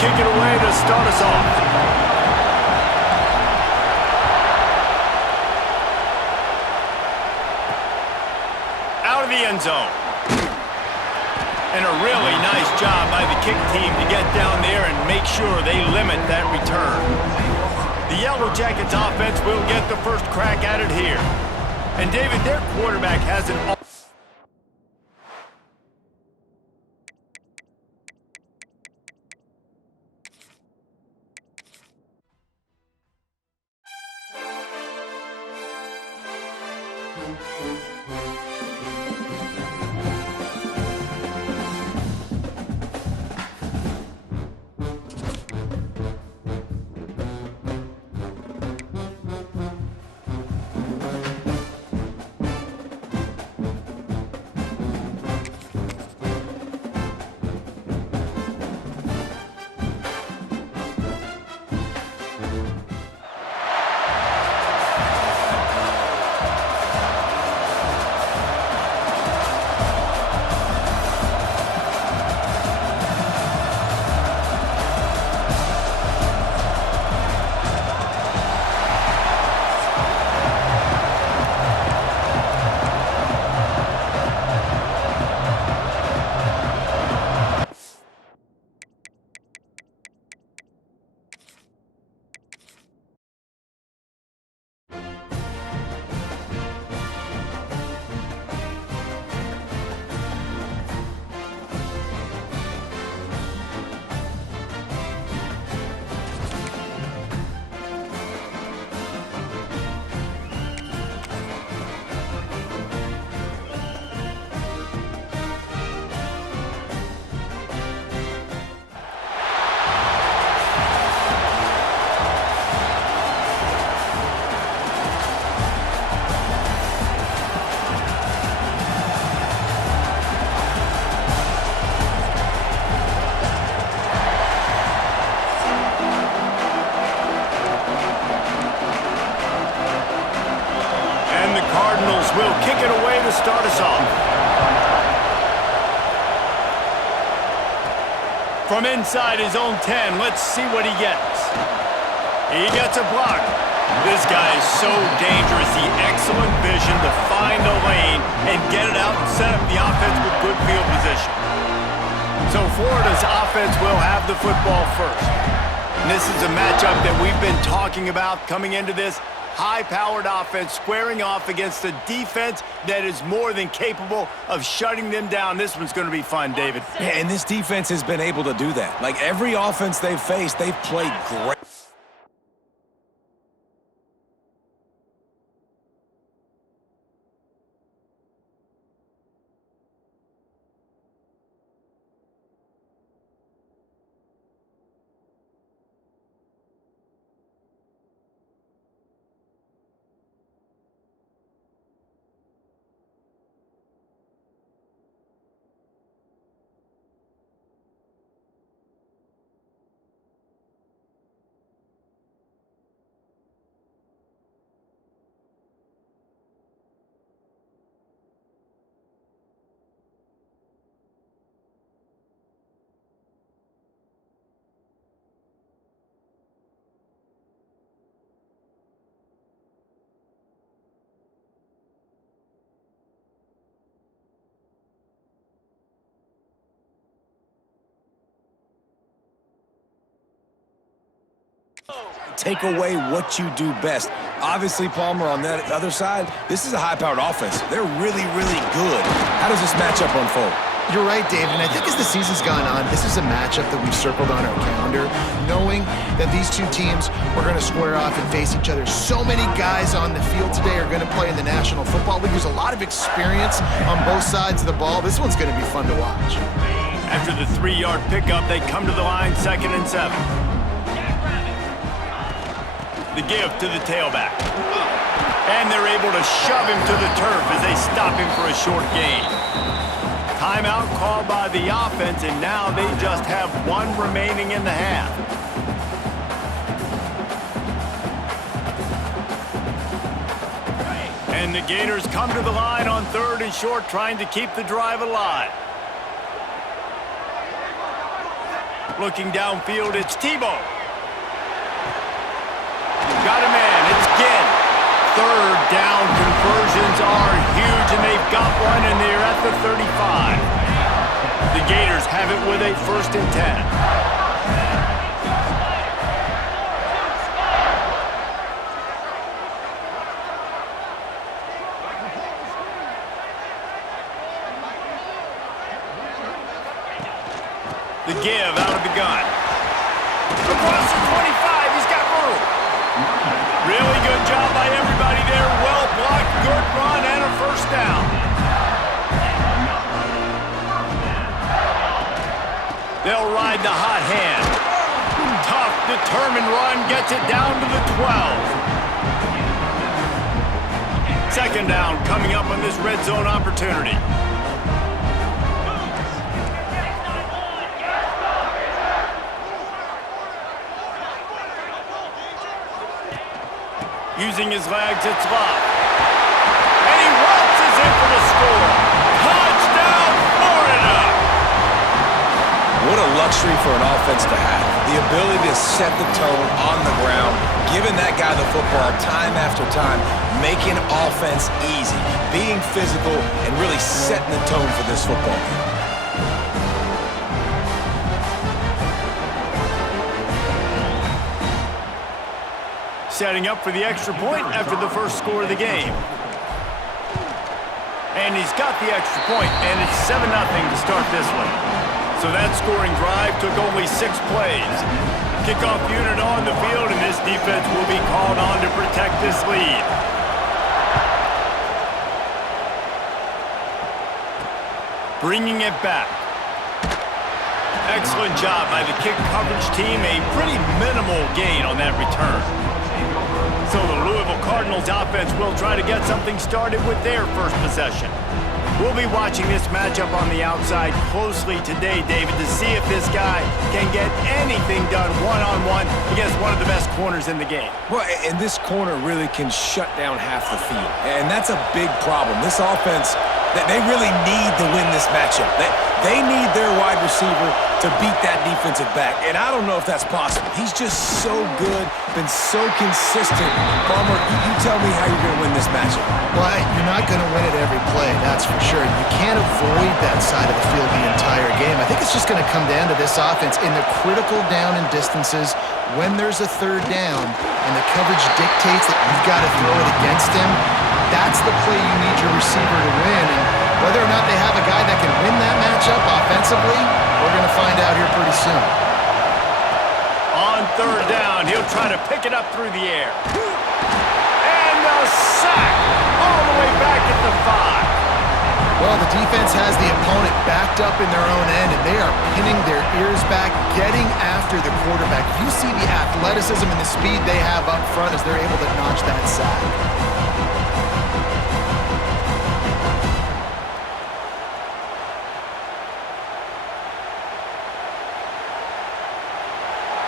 kick it away to start us off. Out of the end zone. And a really nice job by the kick team to get down there and make sure they limit that return. The Yellow Jackets offense will get the first crack at it here. And David, their quarterback has an... From inside his own 10, let's see what he gets. He gets a block. This guy is so dangerous. The excellent vision to find the lane and get it out and set up the offense with good field position. So Florida's offense will have the football first. And this is a matchup that we've been talking about coming into this. High-powered offense squaring off against a defense that is more than capable of shutting them down. This one's going to be fun, David. Yeah, and this defense has been able to do that. Like every offense they've faced, they've played great. Take away what you do best. Obviously, Palmer, on that other side, this is a high-powered offense. They're really, really good. How does this matchup unfold? You're right, David, and I think as the season's gone on, this is a matchup that we've circled on our calendar, knowing that these two teams are going to square off and face each other. So many guys on the field today are going to play in the National Football League. There's a lot of experience on both sides of the ball. This one's going to be fun to watch. After the 3-yard pickup, they come to the line, 2nd and 7. The give to the tailback. And they're able to shove him to the turf as they stop him for a short gain. Timeout called by the offense, and now they just have one remaining in the half. And the Gators come to the line on 3rd and short, trying to keep the drive alive. Looking downfield, it's Tebow. Got a man, it's Ginn. 3rd down conversions are huge, and they've got one, and they're at the 35. The Gators have it with a 1st and 10. The give out of the gun. Across the 25, he's got room. Really good job by everybody there. Well blocked, good run, and a 1st down. They'll ride the hot hand. Tough, determined run gets it down to the 12. 2nd down coming up on this red zone opportunity. Using his legs, it's Love. And he waltzes in for the score. Touchdown, Florida! What a luxury for an offense to have. The ability to set the tone on the ground, giving that guy the football time after time, making offense easy, being physical, and really setting the tone for this football game. Setting up for the extra point after the first score of the game. And he's got the extra point, and it's 7-0 to start this one. So that scoring drive took only 6 plays. Kickoff unit on the field, and this defense will be called on to protect this lead. Bringing it back. Excellent job by the kick coverage team. A pretty minimal gain on that return. So the Louisville Cardinals offense will try to get something started with their first possession. We'll be watching this matchup on the outside closely today, David, to see if this guy can get anything done one-on-one against one of the best corners in the game. Well, and this corner really can shut down half the field, and that's a big problem. This offense They really need to win this matchup. They need their wide receiver to beat that defensive back, and I don't know if that's possible. He's just so good, been so consistent. Bummer, you tell me how you're going to win this matchup. Well, you're not going to win it every play, that's for sure. You can't avoid that side of the field the entire game. I think it's just going to come down to this offense in the critical down and distances when there's a third down and the coverage dictates that you've got to throw it against him. That's the play you need your receiver to win. And whether or not they have a guy that can win that matchup offensively, we're going to find out here pretty soon. On third down, he'll try to pick it up through the air. And the sack all the way back at the 5. Well, the defense has the opponent backed up in their own end, and they are pinning their ears back, getting after the quarterback. You see the athleticism and the speed they have up front as they're able to notch that sack.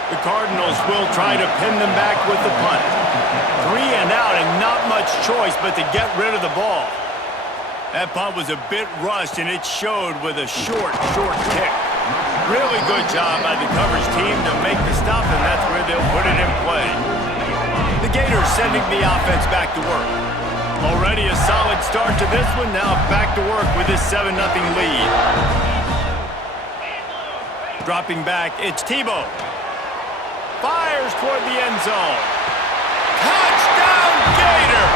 The Cardinals will try to pin them back with the punt. 3 and out and not much choice but to get rid of the ball. That punt was a bit rushed, and it showed with a short kick. Really good job by the coverage team to make the stop, and that's where they'll put it in play. The Gators sending the offense back to work. Already a solid start to this one. Now back to work with this 7-0 lead. Dropping back, it's Tebow. Fires toward the end zone. Touchdown Gators!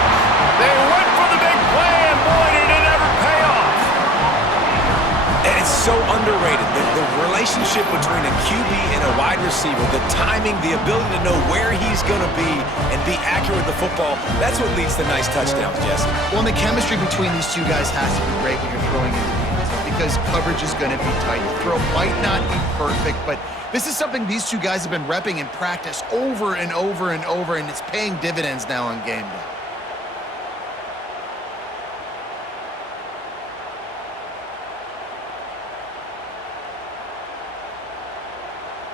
They went for the big play, and boy, did it ever pay off. And it's so underrated. The relationship between a QB and a wide receiver, the timing, the ability to know where he's going to be and be accurate with the football, that's what leads to nice touchdowns, Jesse. Well, and the chemistry between these two guys has to be great when you're throwing into the end zone because coverage is going to be tight. The throw might not be perfect, but this is something these two guys have been repping in practice over and over and over, and it's paying dividends now on game day.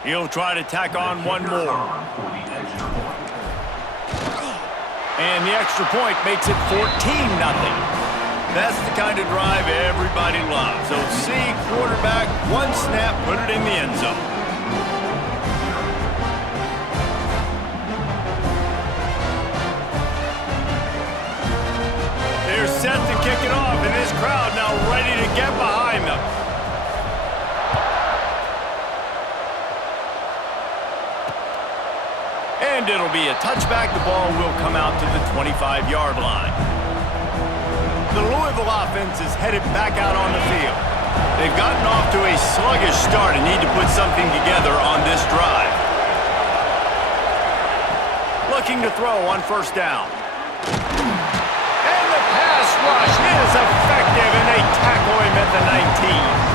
He'll try to tack on one more. And the extra point makes it 14-0. That's the kind of drive everybody loves. So see quarterback, one snap, put it in the end zone. They're set to kick it off, and this crowd now ready to get behind them. And it'll be a touchback. The ball will come out to the 25-yard line. The Louisville offense is headed back out on the field. They've gotten off to a sluggish start and need to put something together on this drive. Looking to throw on first down. And the pass rush is effective, and they tackle him at the 19.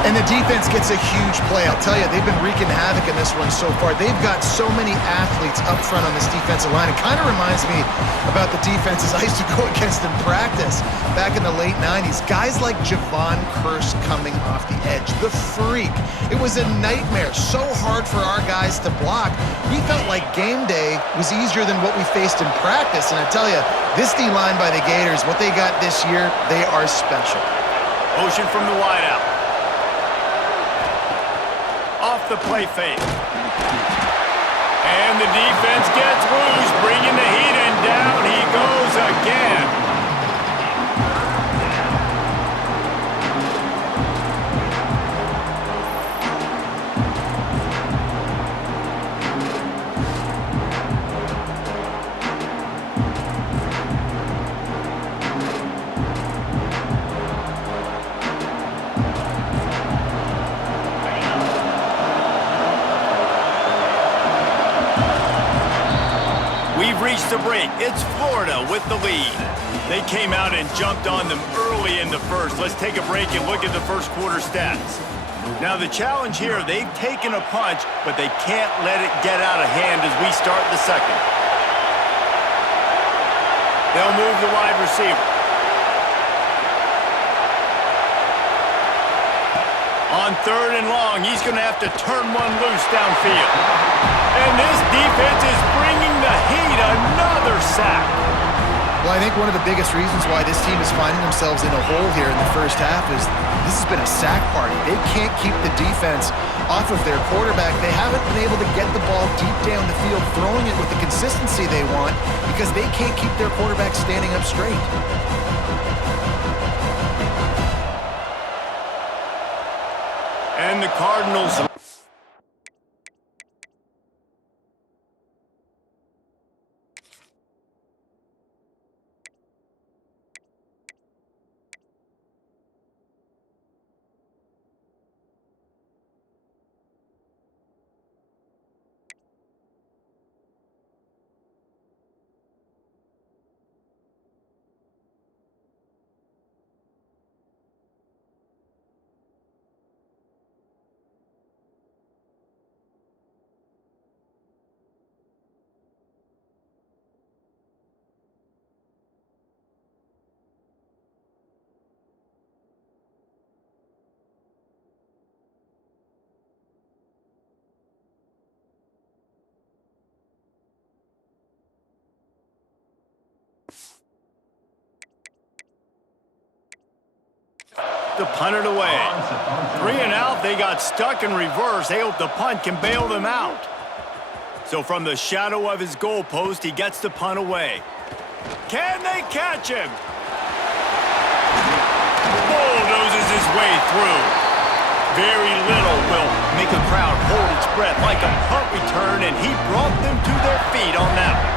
And the defense gets a huge play. I'll tell you, they've been wreaking havoc in this one so far. They've got so many athletes up front on this defensive line. It kind of reminds me about the defenses I used to go against in practice back in the late 90s. Guys like Javon Curse coming off the edge. The freak. It was a nightmare. So hard for our guys to block. We felt like game day was easier than what we faced in practice. And I tell you, this D-line by the Gators, what they got this year, they are special. Motion from the wideout. Off the play fake. And the defense gets loose, bringing the heat, and down he goes again. Reached the break. It's Florida with the lead. They came out and jumped on them early in the first. Let's take a break and look at the first quarter stats. Now the challenge here, they've taken a punch, but they can't let it get out of hand as we start the second. They'll move the wide receiver. On third and long, he's going to have to turn one loose downfield. And this defense is bringing the heat. Another sack. Well, I think one of the biggest reasons why this team is finding themselves in a hole here in the first half is this has been a sack party. They can't keep the defense off of their quarterback. They haven't been able to get the ball deep down the field, throwing it with the consistency they want because they can't keep their quarterback standing up straight. And the Cardinals... to punt it away. 3 and out, they got stuck in reverse. They hope the punt can bail them out. So from the shadow of his goalpost, he gets the punt away. Can they catch him? Bulldozes his way through. Very little will make a crowd hold its breath like a punt return, and he brought them to their feet on that one.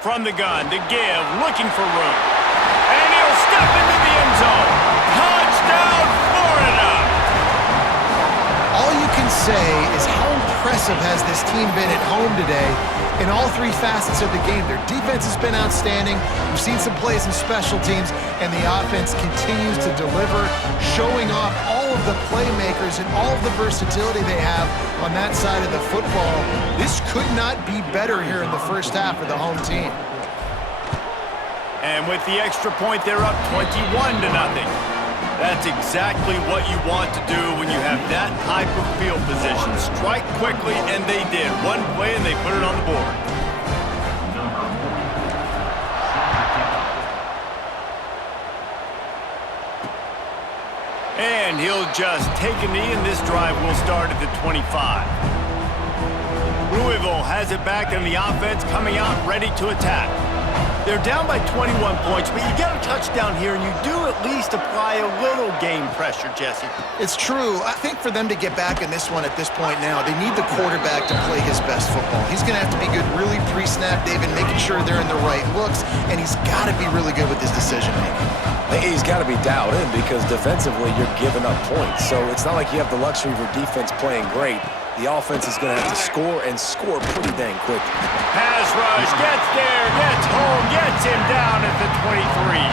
From the gun to give, looking for room. And he'll step into the end zone. Touchdown, Florida! All you can say is how impressive has this team been at home today in all 3 facets of the game. Their defense has been outstanding. We've seen some plays in special teams, and the offense continues to deliver, showing off all of the playmakers and all of the versatility they have on that side of the football. This could not be better here in the first half for the home team. And with the extra point, they're up 21-0. That's exactly what you want to do when you have that type of field position. Strike quickly, and they did. One play, and they put it on the board. And he'll just take a knee, and this drive will start at the 25. Louisville has it back in the offense, coming out ready to attack. They're down by 21 points, but you get a touchdown here, and you do at least apply a little game pressure, Jesse. It's true. I think for them to get back in this one at this point now, they need the quarterback to play his best football. He's going to have to be good really pre-snap, David, making sure they're in the right looks, and he's got to be really good with his decision-making. He's got to be dialed in because defensively you're giving up points. So it's not like you have the luxury of your defense playing great. The offense is going to have to score and score pretty dang quick. Pass rush, gets there, gets home, gets him down at the 23.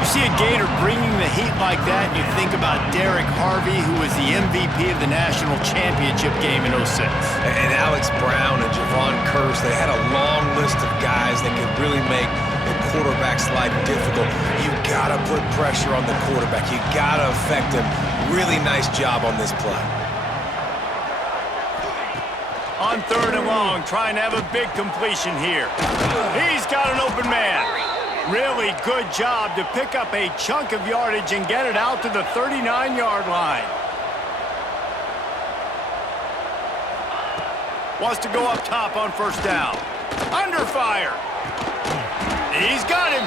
You see a Gator bringing the heat like that, and you think about Derek Harvey, who was the MVP of the national championship game in '06. And Alex Brown and Javon Curse, they had a long list of guys that could really make the quarterback's life difficult. You got to put pressure on the quarterback. You got to affect him. Really nice job on this play. On 3rd and long, trying to have a big completion here. He's got an open man. Really good job to pick up a chunk of yardage and get it out to the 39-yard line. Wants to go up top on 1st down. Under fire. He's got him.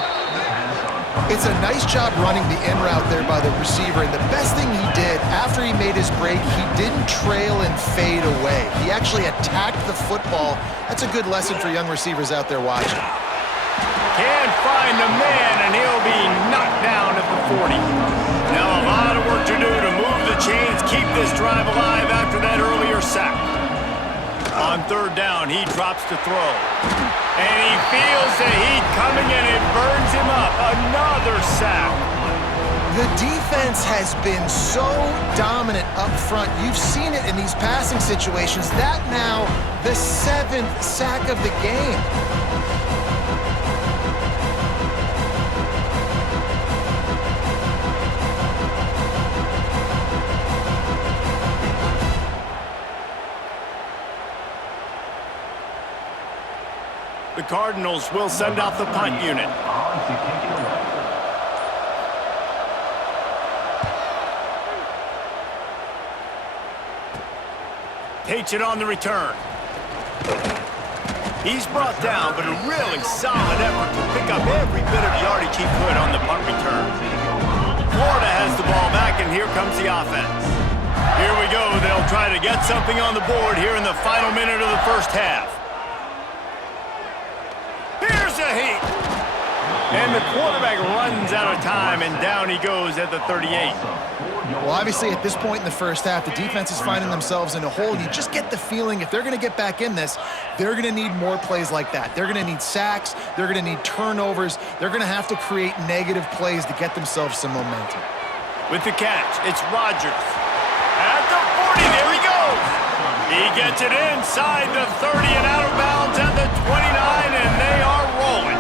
It's a nice job running the in route there by the receiver, and the best thing he did after he made his break, he didn't trail and fade away. He actually attacked the football. That's a good lesson for young receivers out there watching. Can't find the man, and he'll be knocked down at the 40. Now a lot of work to do to move the chains, keep this drive alive after that earlier sack. On 3rd down, he drops to throw. And he feels the heat coming, and it burns him up. Another sack. The defense has been so dominant up front. You've seen it in these passing situations. That now, the 7th sack of the game. The Cardinals will send out the punt unit. Takes it on the return. He's brought down, but a really solid effort to pick up every bit of yardage he could on the punt return. Florida has the ball back, and here comes the offense. Here we go. They'll try to get something on the board here in the final minute of the first half. Here's a heat. And the quarterback runs out of time, and down he goes at the 38. Well, obviously, at this point in the first half, the defense is finding themselves in a hole. You just get the feeling if they're going to get back in this, they're going to need more plays like that. They're going to need sacks. They're going to need turnovers. They're going to have to create negative plays to get themselves some momentum. With the catch, it's Rodgers. At the 40, there he goes. He gets it inside the 30 and out of bounds at the 29, and they are rolling.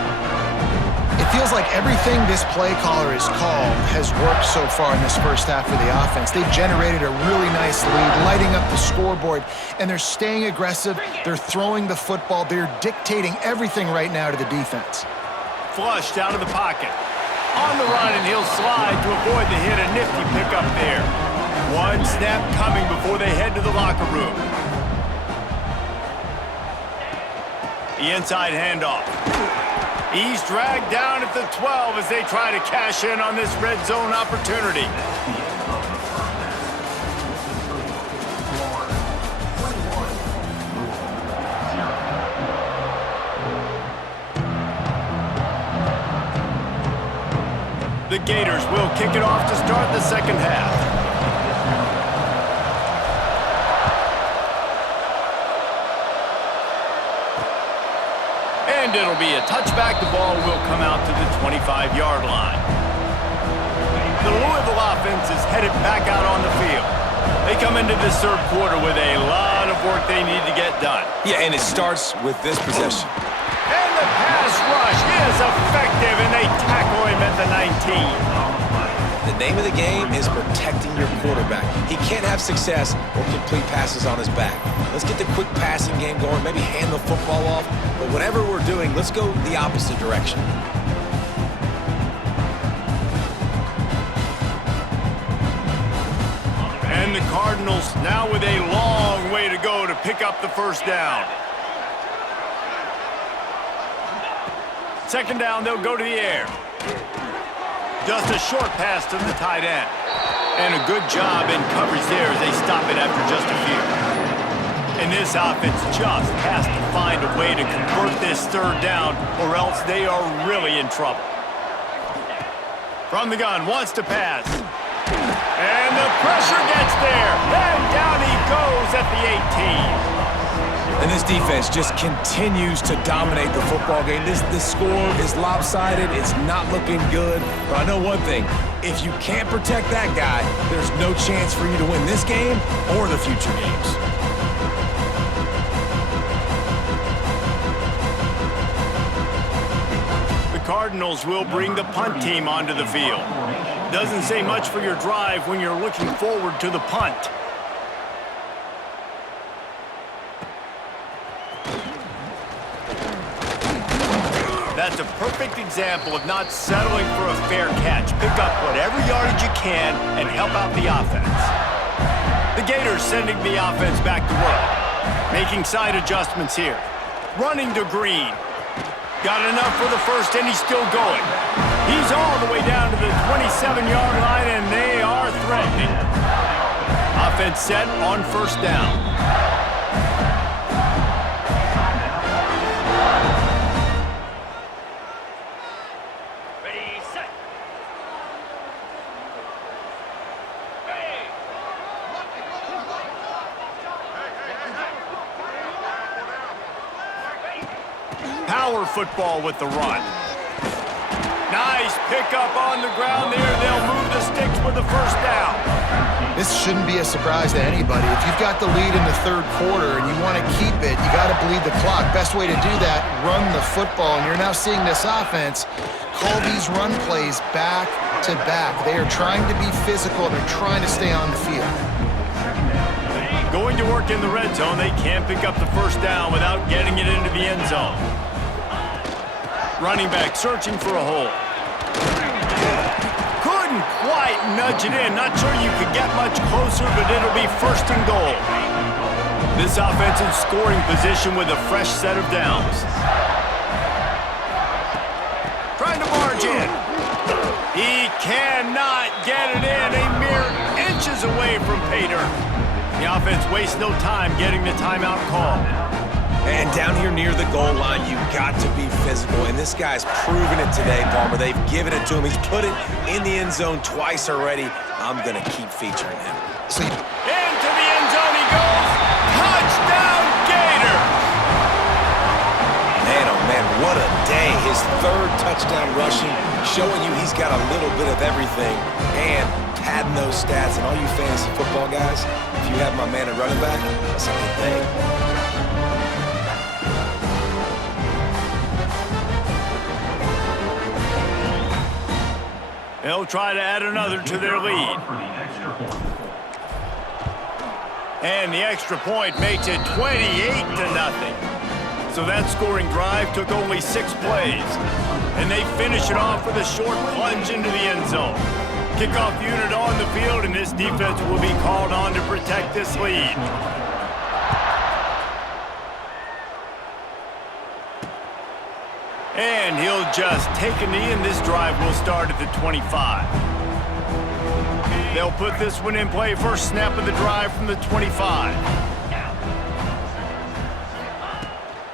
It feels like everything this play caller has called has worked so far in this first half of the offense. They've generated a really nice lead, lighting up the scoreboard, and they're staying aggressive. They're throwing the football. They're dictating everything right now to the defense. Flushed out of the pocket. On the run, and he'll slide to avoid the hit. A nifty pickup there. One snap coming before they head to the locker room. The inside handoff. He's dragged down at the 12 as they try to cash in on this red zone opportunity. The Gators will kick it off to start the second half. And it'll be a touchback. The ball will come out to the 25-yard line. The Louisville offense is headed back out on the field. They come into this third quarter with a lot of work they need to get done. Yeah, and it starts with this possession. And the pass rush is effective, and they tackle him at the 19. The name of the game is protecting your quarterback. He can't have success or complete passes on his back. Let's get the quick passing game going, maybe hand the football off. But whatever we're doing, let's go the opposite direction. And the Cardinals now with a long way to go to pick up the first down. Second down, they'll go to the air. Just a short pass to the tight end. And a good job in coverage there as they stop it after just a few. And this offense just has to find a way to convert this third down, or else they are really in trouble. From the gun, wants to pass. And the pressure gets there. And down he goes at the 18. And this defense just continues to dominate the football game. This score is lopsided. It's not looking good. But I know one thing. If you can't protect that guy, there's no chance for you to win this game or the future games. The Cardinals will bring the punt team onto the field. Doesn't say much for your drive when you're looking forward to the punt. That's a perfect example of not settling for a fair catch. Pick up whatever yardage you can and help out the offense. The Gators sending the offense back to work. Making side adjustments here. Running to Green. Got enough for the first, and he's still going. He's all the way down to the 27-yard line, and they are threatening. Offense set on first down. Power football with the run. Nice pickup on the ground there. They'll move the sticks with the first down. This shouldn't be a surprise to anybody. If you've got the lead in the third quarter and you want to keep it, you got to bleed the clock. Best way to do that, run the football. And you're now seeing this offense call these run plays back to back. They are trying to be physical. They're trying to stay on the field. Going to work in the red zone. They can't pick up the first down without getting it into the end zone. Running back searching for a hole. Couldn't quite nudge it in. Not sure you could get much closer, but it'll be first and goal. This offense in scoring position with a fresh set of downs. Trying to barge in. He cannot get it in. A mere inches away from pay dirt. The offense wastes no time getting the timeout call. And down here near the goal line, you got to be physical. And this guy's proven it today, Palmer. They've given it to him. He's put it in the end zone twice already. I'm going to keep featuring him. Into the end zone he goes. Touchdown, Gator! Man, oh man, what a day. His third touchdown rushing, showing you he's got a little bit of everything. And padding those stats. And all you fantasy football guys, if you have my man at running back, that's a good thing. They'll try to add another to their lead. And the extra point makes it 28-0. So that scoring drive took only 6 plays. And they finish it off with a short plunge into the end zone. Kickoff unit on the field, and this defense will be called on to protect this lead. And he'll just take a knee, and this drive will start at the 25. They'll put this one in play. First snap of the drive from the 25.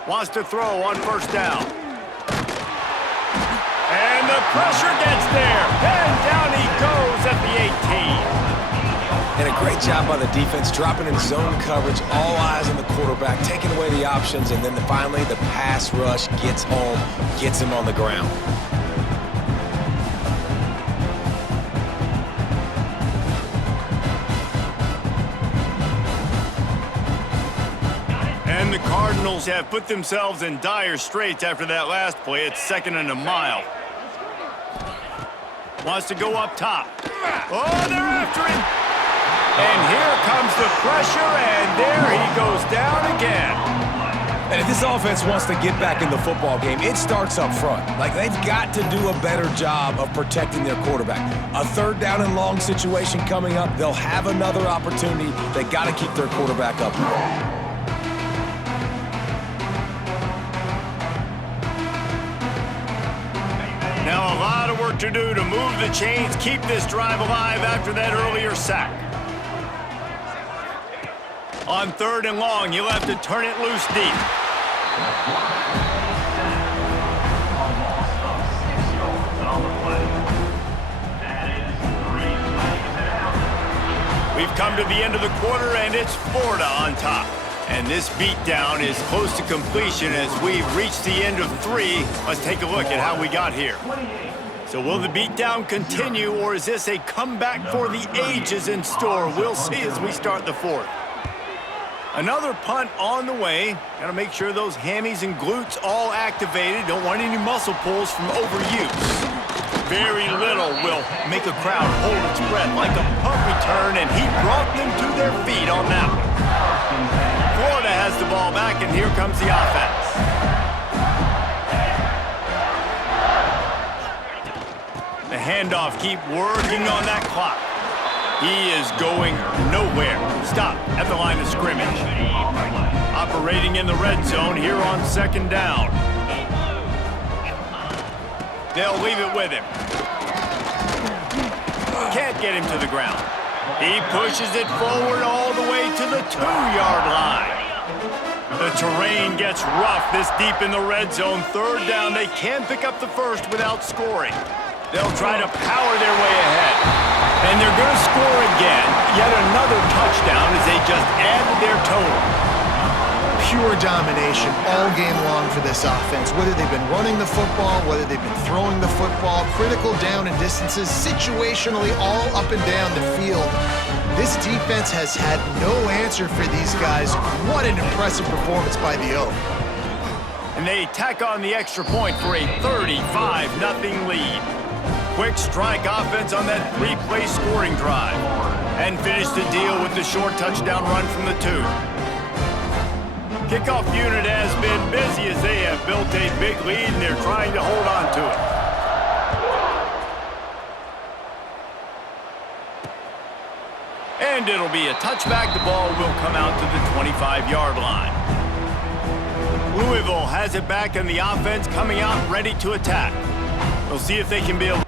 Wants to throw on first down. And the pressure gets there. And down he goes at the 18. And a great job by the defense, dropping in zone coverage, all eyes on the quarterback, taking away the options, and then finally the pass rush gets home, gets him on the ground. And the Cardinals have put themselves in dire straits after that last play. It's 2nd and a mile. Wants to go up top. Oh, they're after him. And here comes the pressure, and there he goes down again. And if this offense wants to get back in the football game, it starts up front. Like, they've got to do a better job of protecting their quarterback. A 3rd down and long situation coming up. They'll have another opportunity. They got to keep their quarterback up. Now a lot of work to do to move the chains, keep this drive alive after that earlier sack. On 3rd and long, you'll have to turn it loose deep. We've come to the end of the quarter, and it's Florida on top. And this beatdown is close to completion as we've reached the end of 3. Let's take a look at how we got here. So will the beatdown continue, or is this a comeback for the ages in store? We'll see as we start the 4th. Another punt on the way. Got to make sure those hammies and glutes all activated. Don't want any muscle pulls from overuse. Very little will make a crowd hold its breath like a punt return, and he brought them to their feet on that one. Florida has the ball back, and here comes the offense. The handoff, keep working on that clock. He is going nowhere. Stop at the line of scrimmage. Operating in the red zone here on 2nd down. They'll leave it with him. Can't get him to the ground. He pushes it forward all the way to the 2-yard line. The terrain gets rough this deep in the red zone. 3rd down, they can pick up the first without scoring. They'll try to power their way ahead. And they're going to score again. Yet another touchdown as they just add to their total. Pure domination all game long for this offense. Whether they've been running the football, whether they've been throwing the football, critical down and distances, situationally all up and down the field. This defense has had no answer for these guys. What an impressive performance by the O. And they tack on the extra point for a 35-0 lead. Quick strike offense on that 3-play scoring drive. And finish the deal with the short touchdown run from the 2. Kickoff unit has been busy as they have built a big lead and they're trying to hold on to it. And it'll be a touchback. The ball will come out to the 25-yard line. Louisville has it back in the offense, coming out ready to attack. We'll see if they can be able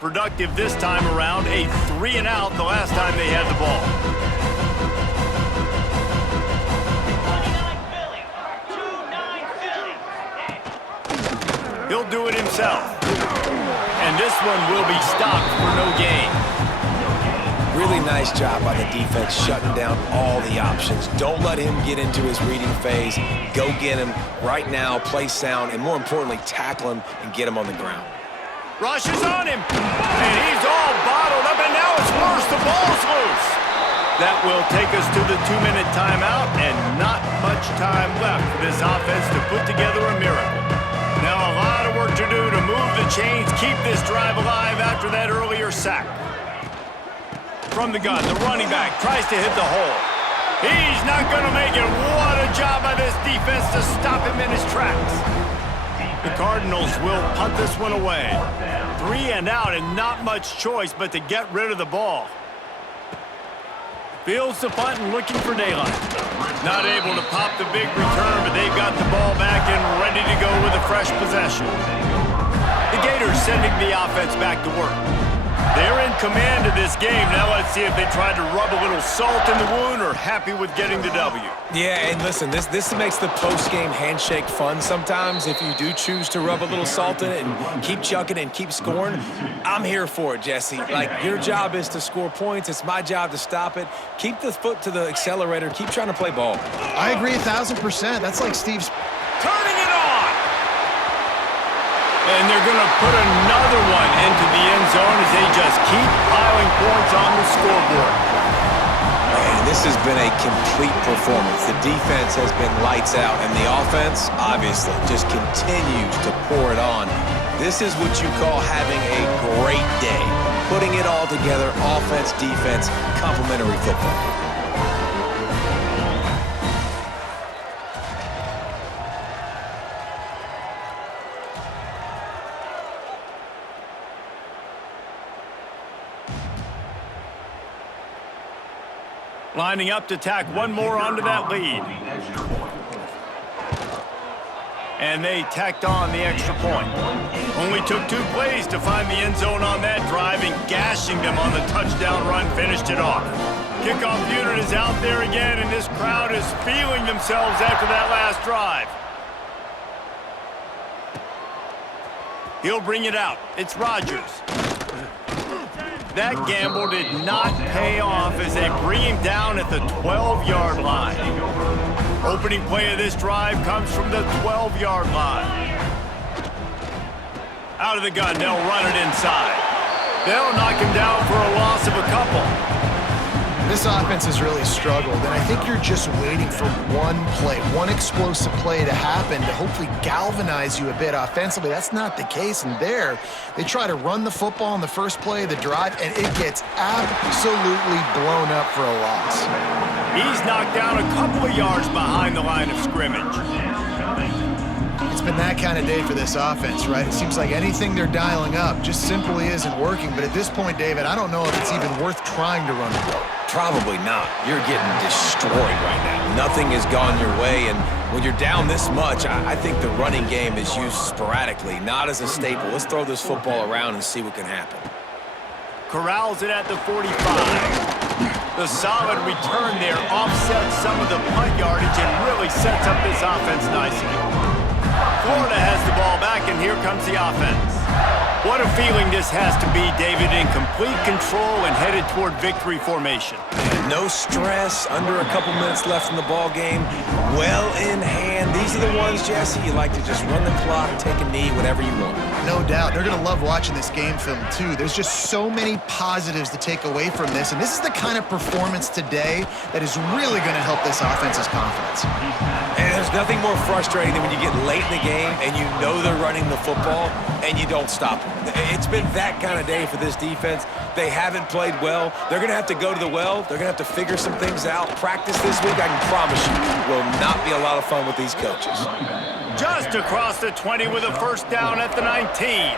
Productive this time around, a 3-and-out the last time they had the ball. 29 Philly. He'll do it himself. And this one will be stopped for no gain. Really nice job by the defense shutting down all the options. Don't let him get into his reading phase. Go get him right now, play sound, and more importantly, tackle him and get him on the ground. Rush is on him, and he's all bottled up, and now it's worse. The ball's loose. That will take us to the 2-minute timeout, and not much time left for this offense to put together a miracle. Now a lot of work to do to move the chains, keep this drive alive after that earlier sack. From the gun, the running back tries to hit the hole. He's not going to make it. What a job by this defense to stop him in his tracks. The Cardinals will punt this one away. 3-and-out and not much choice but to get rid of the ball. Fields the punt and looking for daylight. Not able to pop the big return, but they've got the ball back and ready to go with a fresh possession. The Gators sending the offense back to work. They're in command of this game. Now let's see if they try to rub a little salt in the wound or happy with getting the W. Yeah, and listen, this makes the post-game handshake fun sometimes. If you do choose to rub a little salt in it and keep chucking and keep scoring, I'm here for it, Jesse. Like, your job is to score points. It's my job to stop it. Keep the foot to the accelerator. Keep trying to play ball. I agree 1,000%. That's like Steve's... Turning it on! And they're going to put another one into the end zone as they just keep piling points on the scoreboard. Man, this has been a complete performance. The defense has been lights out, and the offense, obviously, just continues to pour it on. This is what you call having a great day. Putting it all together, offense, defense, complementary football. Lining up to tack one more onto that lead. And they tacked on the extra point. Only took 2 plays to find the end zone on that drive, and gashing them on the touchdown run finished it off. Kickoff unit is out there again, and this crowd is feeling themselves after that last drive. He'll bring it out. It's Rodgers. That gamble did not pay off as they bring him down at the 12-yard line. Opening play of this drive comes from the 12-yard line. Out of the gun, they'll run it inside. They'll knock him down for a loss of a couple. This offense has really struggled, and I think you're just waiting for one play, one explosive play to happen to hopefully galvanize you a bit offensively. That's not the case, and there, they try to run the football in the first play of the drive, and it gets absolutely blown up for a loss. He's knocked down a couple of yards behind the line of scrimmage. It's been that kind of day for this offense, right? It seems like anything they're dialing up just simply isn't working, but at this point, David, I don't know if it's even worth trying to run the ball. Probably not. You're getting destroyed right now. Nothing has gone your way, and when you're down this much, I think the running game is used sporadically, not as a staple. Let's throw this football around and see what can happen. Corrals it at the 45. The solid return there offsets some of the punt yardage and really sets up this offense nicely. Florida has the ball back, and here comes the offense. What a feeling this has to be, David, in complete control and headed toward victory formation. And no stress, under a couple minutes left in the ball game, well in hand. These are the ones, Jesse, you like to just run the clock, take a knee, whatever you want. No doubt. They're going to love watching this game film, too. There's just so many positives to take away from this, and this is the kind of performance today that is really going to help this offense's confidence. And there's nothing more frustrating than when you get late in the game and you know they're running the football and you don't stop them. It's been that kind of day for this defense. They haven't played well. They're going to have to go to the well. They're going to have to figure some things out. Practice this week, I can promise you, will not be a lot of fun with these coaches. Just across the 20 with a first down at the 19.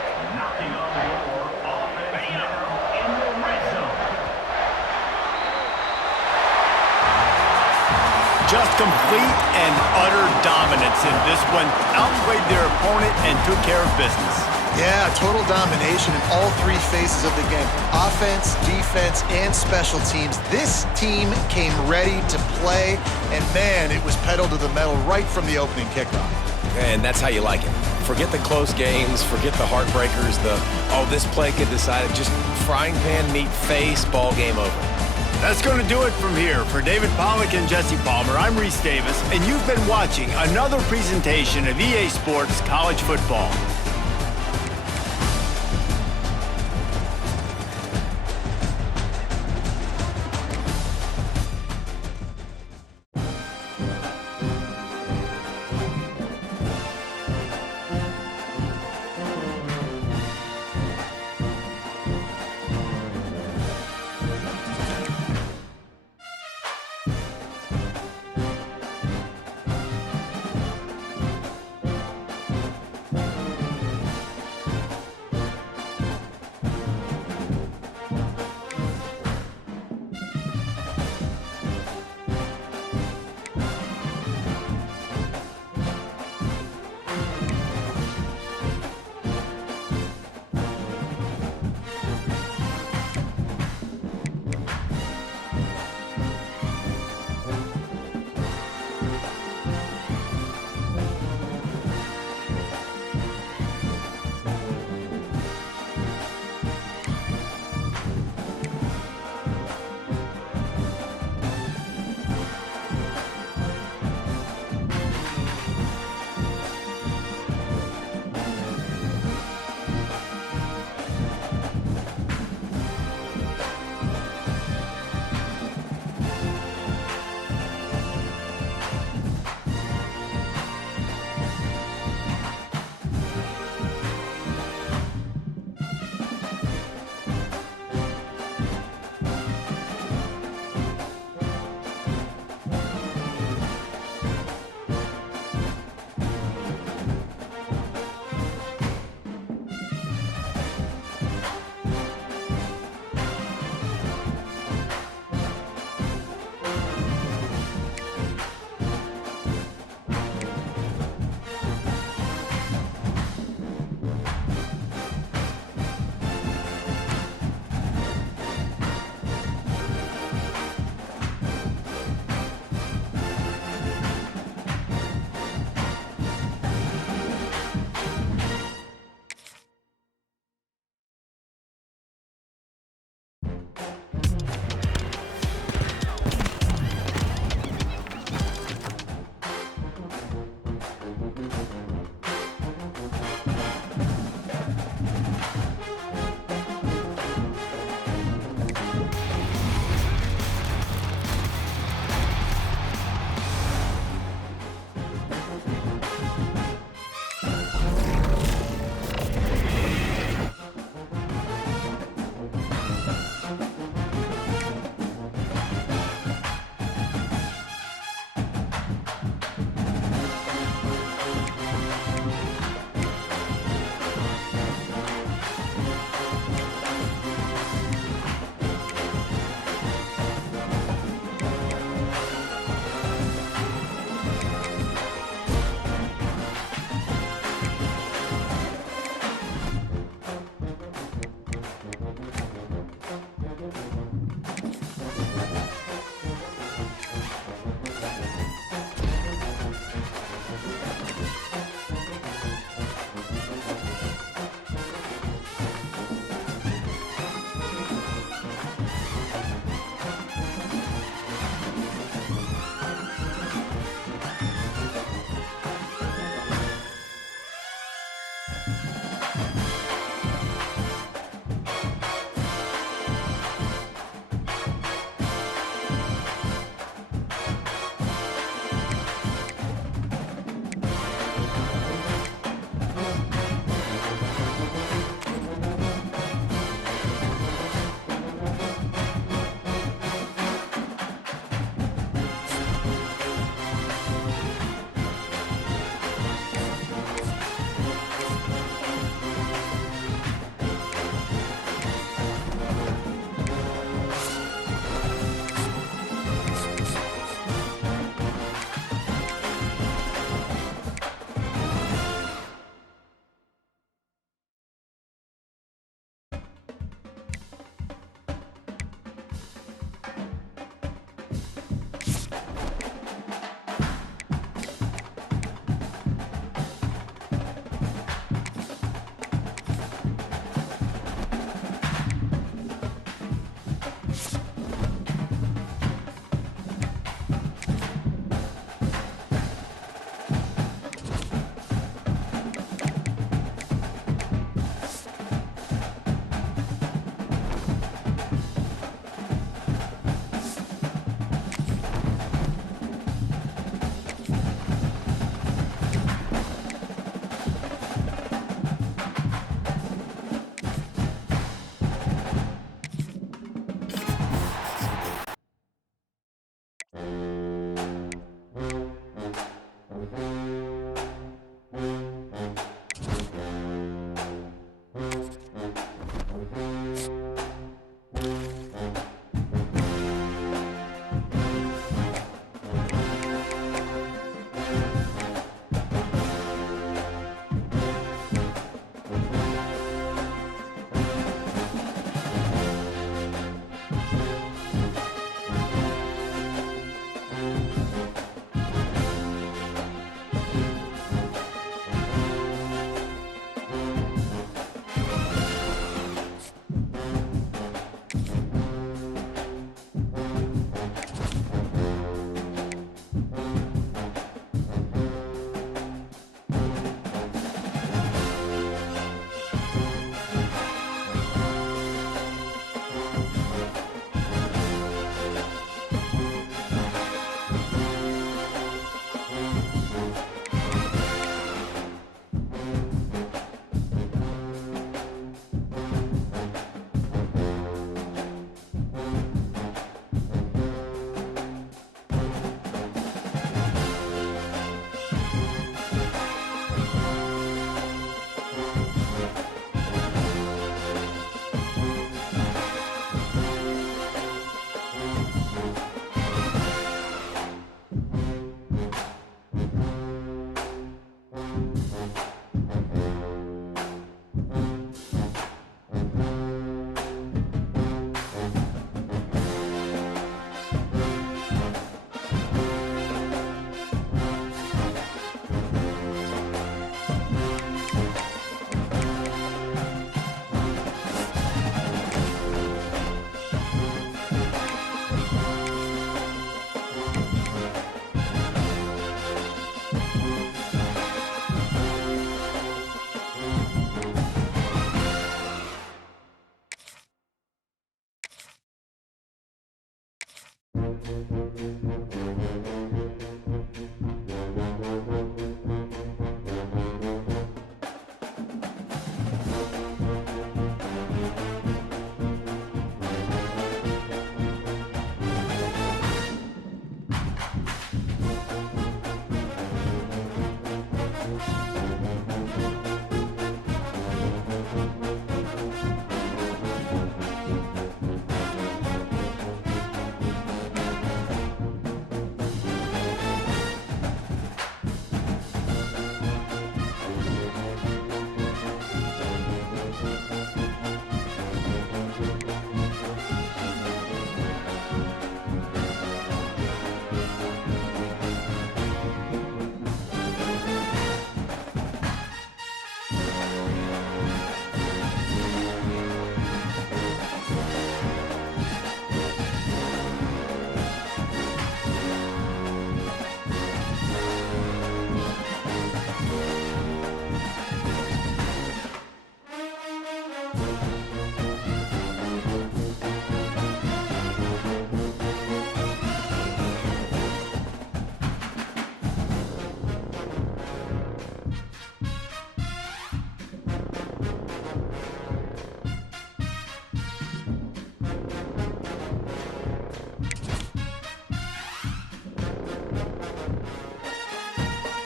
Just complete and utter dominance in this one. Outplayed their opponent and took care of business. Yeah, total domination in all three phases of the game. Offense, defense, and special teams. This team came ready to play, and man, it was pedal to the metal right from the opening kickoff. And that's how you like it. Forget the close games, forget the heartbreakers, this play could decide it. Just frying pan meet face, ball game over. That's going to do it from here. For David Pollack and Jesse Palmer, I'm Reese Davis, and you've been watching another presentation of EA Sports College Football. it.